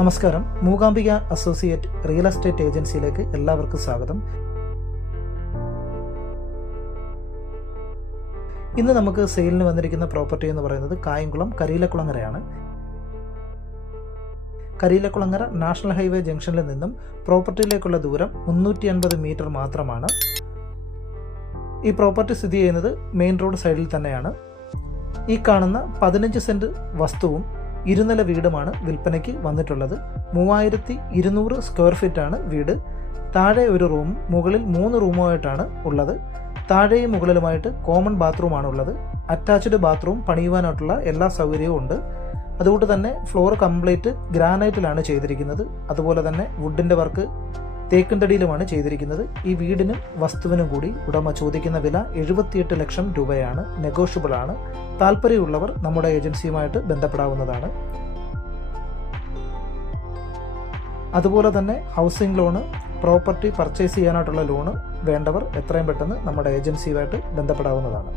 നമസ്കാരം. Mookambika associate real estate ഏജൻസിയിലേക്ക് എല്ലാവർക്കും സ്വാഗതം. ഇന്ന് നമുക്ക് സെയിലിന് വന്നിരിക്കുന്ന പ്രോപ്പർട്ടി എന്ന് പറയുന്നത് കായംകുളം കരിയിലക്കുളങ്ങരയാണ്. കരിയിലക്കുളങ്ങര നാഷണൽ ഹൈവേ ജംഗ്ഷനിൽ നിന്നും പ്രോപ്പർട്ടിയിലേക്കുള്ള ദൂരം 350 മീറ്റർ മാത്രമാണ്. ഈ പ്രോപ്പർട്ടി സ്ഥിതി ചെയ്യുന്നത് മെയിൻ റോഡ് സൈഡിൽ തന്നെയാണ്. ഈ കാണുന്ന 15 സെൻറ്റ് വസ്തുവും ഇരുനില വീടുമാണ് വിൽപ്പനയ്ക്ക് വന്നിട്ടുള്ളത്. 3200 സ്ക്വയർ ഫീറ്റാണ് വീട്. താഴെ ഒരു റൂമും മുകളിൽ 3 റൂമുമായിട്ടാണ് ഉള്ളത്. താഴെയും മുകളിലുമായിട്ട് കോമൺ ബാത്റൂമാണ് ഉള്ളത്. അറ്റാച്ച്ഡ് ബാത്റൂം പണിയുവാനായിട്ടുള്ള എല്ലാ സൗകര്യവും ഉണ്ട്. അതുകൊണ്ട് തന്നെ ഫ്ലോർ കംപ്ലീറ്റ് ഗ്രാനൈറ്റിലാണ് ചെയ്തിരിക്കുന്നത്. അതുപോലെ തന്നെ വുഡിൻ്റെ വർക്ക് തേക്കിൻതടിയിലുമാണ് ചെയ്തിരിക്കുന്നത്. ഈ വീടിനും വസ്തുവിനും കൂടി ഉടമ ചോദിക്കുന്ന വില 78 ലക്ഷം രൂപയാണ്. നെഗോഷ്യബിൾ ആണ്. താല്പര്യമുള്ളവർ നമ്മുടെ ഏജൻസിയുമായിട്ട് ബന്ധപ്പെടാവുന്നതാണ്. അതുപോലെ തന്നെ ഹൗസിംഗ് ലോണ്, പ്രോപ്പർട്ടി പർച്ചേസ് ചെയ്യാനായിട്ടുള്ള ലോണ് വേണ്ടവർ എത്രയും പെട്ടെന്ന് നമ്മുടെ ഏജൻസിയുമായിട്ട് ബന്ധപ്പെടാവുന്നതാണ്.